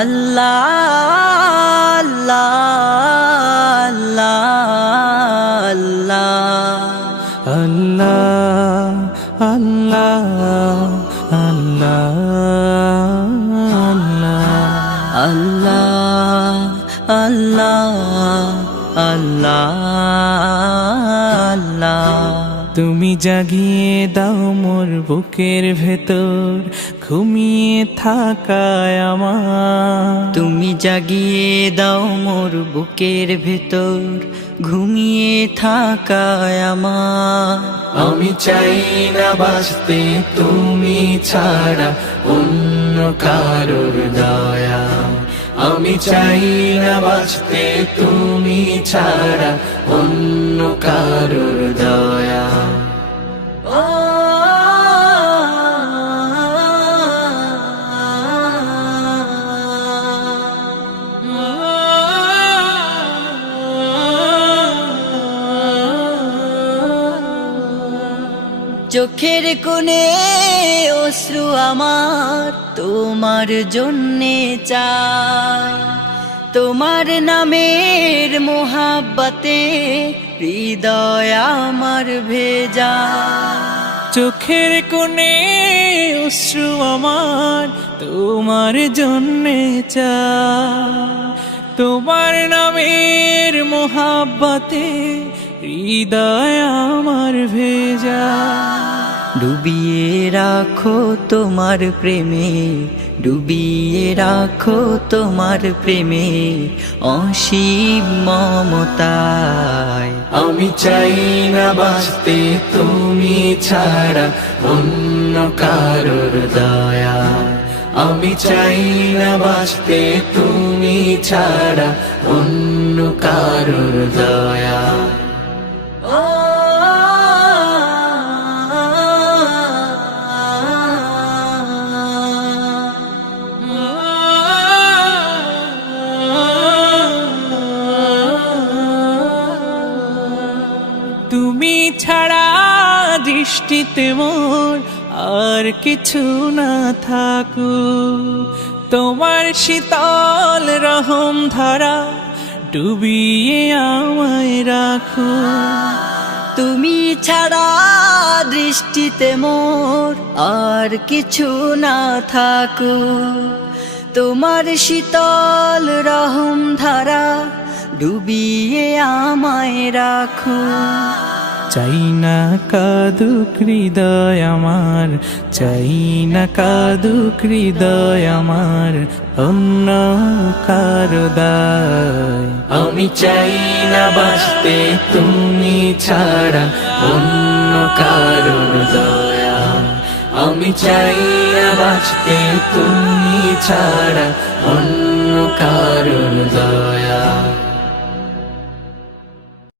আল্লাহ আল্লাহ আল্লাহ আল্লাহ আল্লাহ আল্লাহ আল্লাহ আল্লাহ আল্লাহ আল্লাহ তুমি জাগিয়ে দাও মোর বুকের ভেতর ঘুমিয়ে থাকায় আমার, তুমি জাগিয়ে দাও মোর বুকের ভেতর ঘুমিয়ে থাকায় আমার। আমি চাই না বাঁচতে তুমি ছাড়া অন্য কারোর দয়া, আমি চাই না বাঁচতে তুমি ছাড়া অন্য কারোর দয়া। চোখের কোণে অশ্রু আমার তোমার জন্যে চাই, তোমার নামের মোহাব্বতে হৃদয় আমার ভেজা। চোখের কোণে অশ্রু আমার তোমার জন্যে চাই, তোমার নামের মোহাব্বতে হৃদয় আমার ভেজা। ডুবিয়ে রাখো তোমার প্রেমে, ডুবিয়ে রাখো তোমার প্রেমে অসীম মমতায়। আমি চাই না বাঁচতে তুমি ছাড়া অন্য কারোর দয়া, আমি চাই না বাঁচতে তুমি ছাড়া অন্য কারোর দয়া। তুমি ছাড়া দৃষ্টিতে মোর আর কিছু না থাকু, তোমার শীতল রহম ধারা ডুবিয়ে আমায় রাখো। তুমি ছাড়া দৃষ্টিতে মোর আর কিছু না থাকু, তোমার শীতল রহম ধারা ডুবিয়ে আমায় রাখো। চাই না কাদুক হৃদয় আমার, চাই না কাদুক হৃদয় আমার অন্য কারো দায়। আমি চাই না বাঁচতে তুমি ছাড়া অন্য কারোর দয়া, আমি চাই না বাঁচতে তুমি ছাড়া অন্য কারোর দয়া।